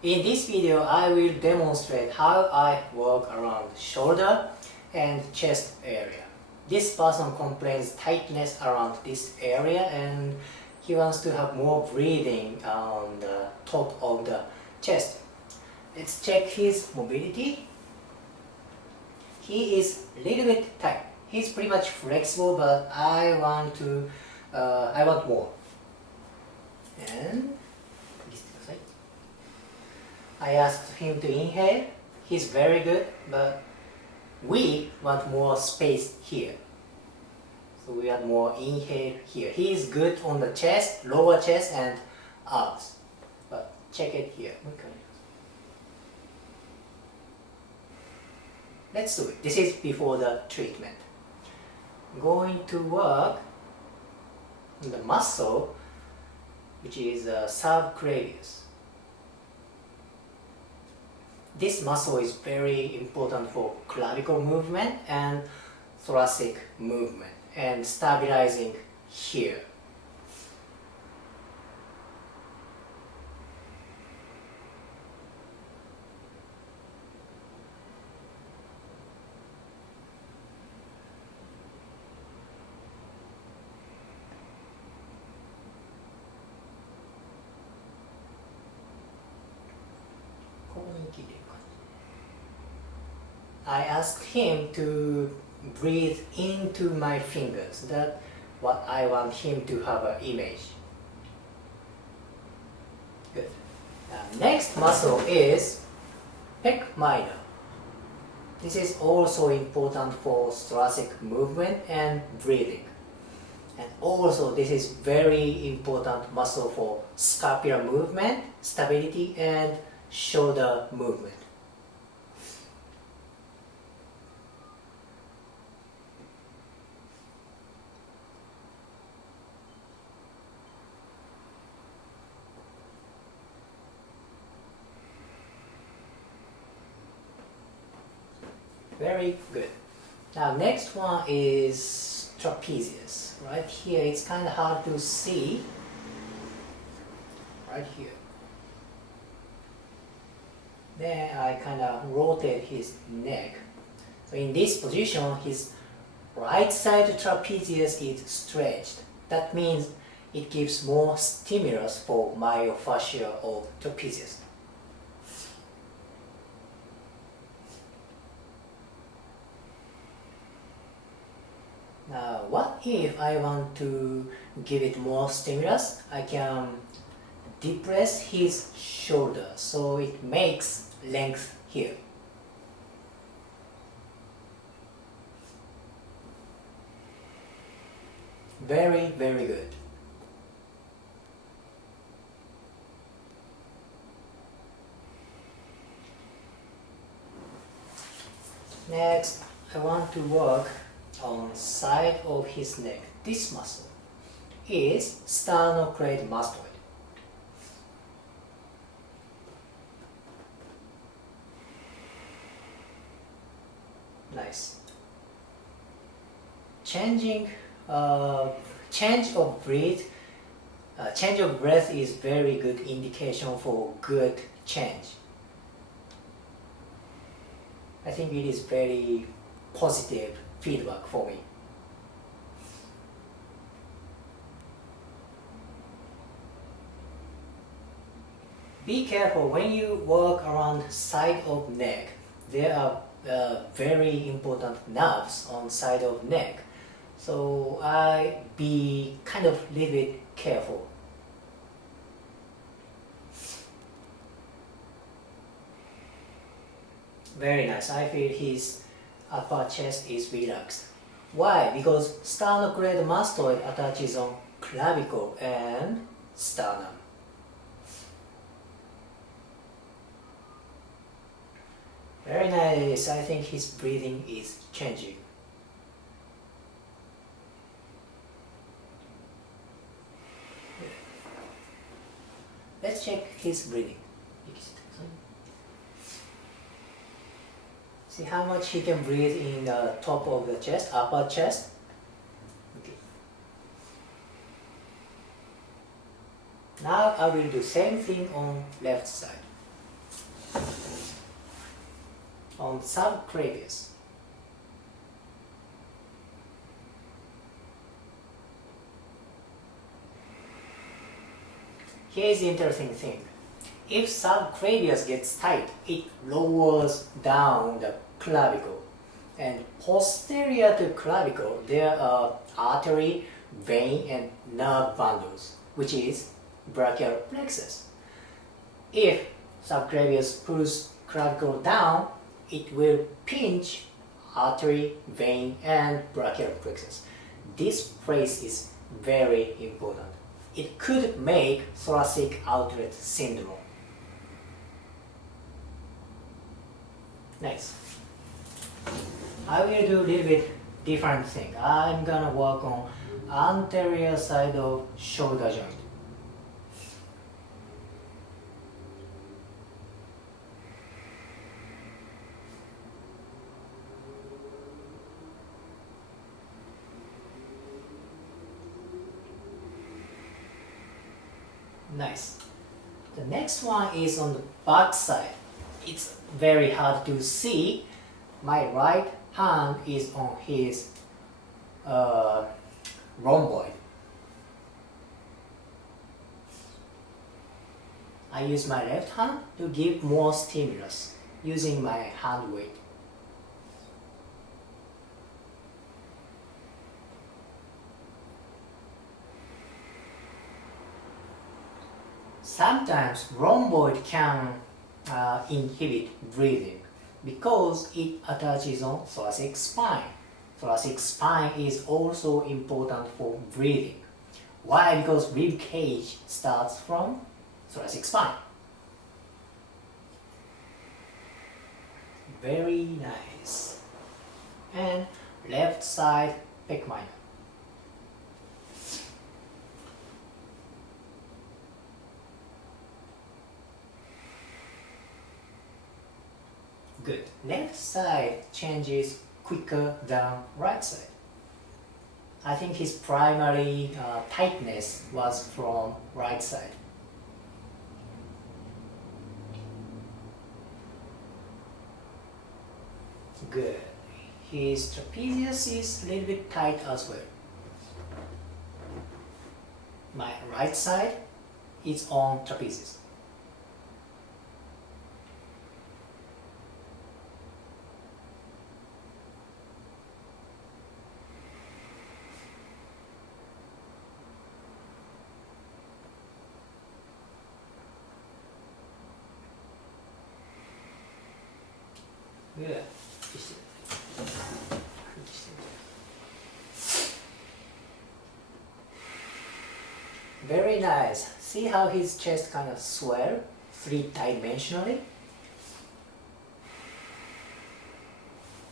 In this video, I will demonstrate how I work around shoulder and chest area. This person complains tightness around this area and he wants to have more breathing on the top of the chest. Let's check his mobility. He is a little bit tight. He's pretty much flexible, but I want more. And I asked him to inhale. He's very good, but we want more space here. So we want more inhale here. He is good on the chest, lower chest and arms. But check it here. Okay. Let's do it. This is before the treatment. I'm going to work on the muscle which is subclavius. This muscle is very important for clavicle movement and thoracic movement and stabilizing here. I asked him to breathe into my fingers. That's what I want him to have an image. Good. Next muscle is pec minor. This is also important for thoracic movement and breathing. And also this is very important muscle for scapular movement, stability and shoulder movement. Very good. Now next one is trapezius. Right here it's kind of hard to see. Right here. Then I kind of rotate his neck. So in this position his right side trapezius is stretched. That means it gives more stimulus for myofascia of trapezius. Now, what if I want to give it more stimulus? I can depress his shoulder so it makes length here. Very, very good. Next, I want to work on side of his neck. This muscle is sternocleidomastoid. Nice. Change of breath is very good indication for good change. I think it is very positive feedback for me. Be careful when you work around side of neck. There are very important nerves on side of neck. So I be kind of a little bit careful. Very nice. I feel his upper chest is relaxed. Why? Because sternocleidomastoid attaches on clavicle and sternum. Very nice. I think his breathing is changing. Let's check his breathing. See how much he can breathe in the top of the chest, upper chest. Okay. Now I will do same thing on left side. on subclavius. Here's the interesting thing. If subclavius gets tight, it lowers down the clavicle. And posterior to clavicle, there are artery, vein, and nerve bundles, which is brachial plexus. If subclavius pulls clavicle down, it will pinch artery, vein, and brachial plexus. This place is very important. It could make thoracic outlet syndrome. Next, I will do a little bit different thing. I'm gonna work on anterior side of shoulder joint. Nice. The next one is on the back side. It's very hard to see. My right hand is on his rhomboid. I use my left hand to give more stimulus using my hand weight. Sometimes rhomboid can inhibit breathing because it attaches on thoracic spine. Thoracic spine is also important for breathing. Why? Because rib cage starts from thoracic spine. Very nice. And left side pec minor. Good. Left side changes quicker than right side. I think his primary tightness was from right side. Good. His trapezius is a little bit tight as well. My right side is on trapezius. Good. Very nice. See how his chest kind of swell three-dimensionally?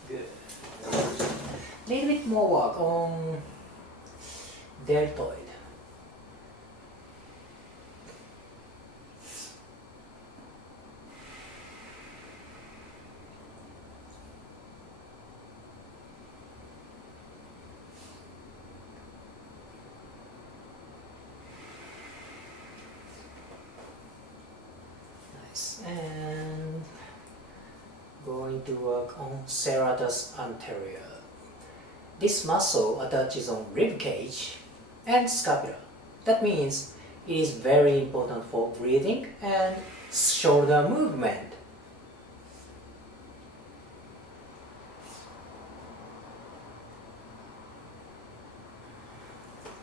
Good. Little bit more work on deltoid. And going to work on serratus anterior. This muscle attaches on rib cage and scapula. That means it is very important for breathing and shoulder movement.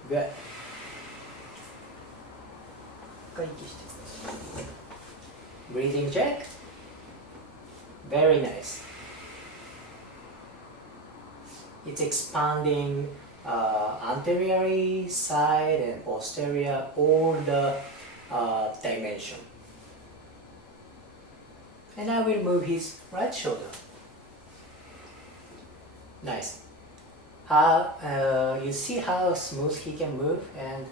Good. Breathing check. Very nice. It's expanding anteriorly, side and posterior, all the dimension. And I will move his right shoulder. Nice. You see how smooth he can move, and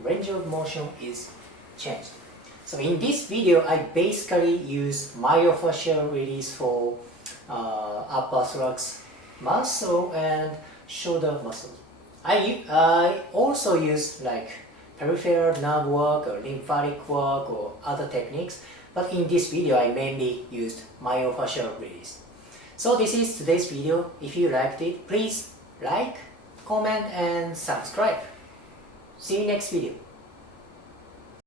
range of motion is changed. So in this video, I basically use myofascial release for upper thorax muscle and shoulder muscles. I also use like peripheral nerve work or lymphatic work or other techniques, but in this video I mainly used myofascial release. So this is today's video. If you liked it, please like, comment and subscribe. See you next video.